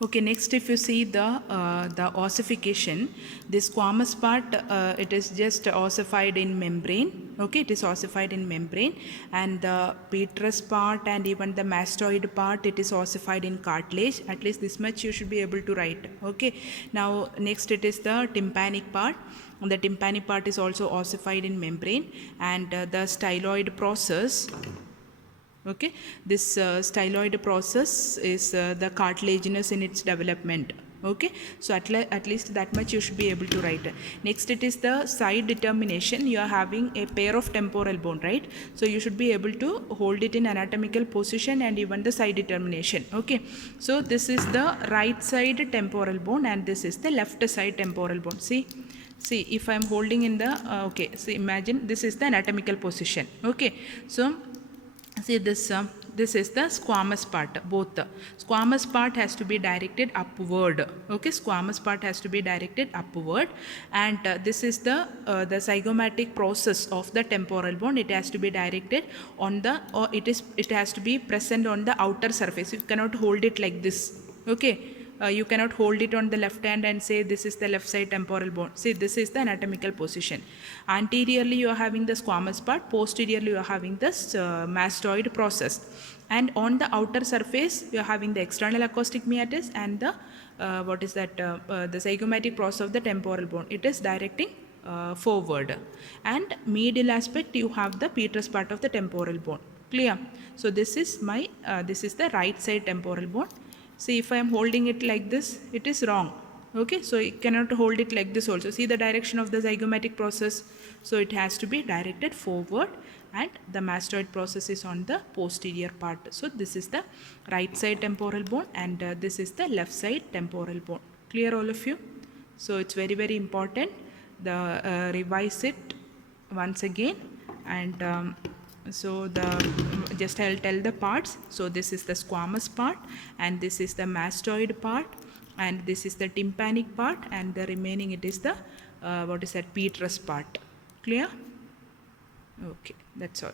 Okay, next if you see the ossification, this squamous part, it is just ossified in membrane. Okay, it is ossified in membrane, and the petrous part and even the mastoid part, it is ossified in cartilage. At least this much you should be able to write. Okay, now next it is the tympanic part. The tympanic part is also ossified in membrane, and the styloid process. Okay, this styloid process is the cartilaginous in its development. Okay, so at least that much you should be able to write. Next it is the side determination. You are having a pair of temporal bone, right? So you should be able to hold it in anatomical position and even the side determination. Okay, so this is the right side temporal bone and this is the left side temporal bone. See if I am holding in the okay, so imagine this is the anatomical position. Okay, so see this is the squamous part. Both the squamous part has to be directed upward. Okay, squamous part has to be directed upward, and this is the zygomatic process of the temporal bone. It has to be directed on the, or it has to be present on the outer surface. You cannot hold it like this. Okay, you cannot hold it on the left hand and say this is the left side temporal bone. See, this is the anatomical position. Anteriorly you are having the squamous part, posteriorly you are having this mastoid process, and on the outer surface you are having the external acoustic meatus and the the zygomatic process of the temporal bone. It is directing forward, and medial aspect you have the petrous part of the temporal bone. Clear? So this is my this is the right side temporal bone. See, if I am holding it like this, it is wrong. Okay, so you cannot hold it like this also. See the direction of the zygomatic process. So it has to be directed forward, and the mastoid process is on the posterior part. So this is the right side temporal bone, and this is the left side temporal bone. Clear, all of you? So it's very important. Revise it once again, and so just I'll tell the parts. So this is the squamous part, and this is the mastoid part, and this is the tympanic part, and the remaining it is the petrous part. Clear? Okay, that's all.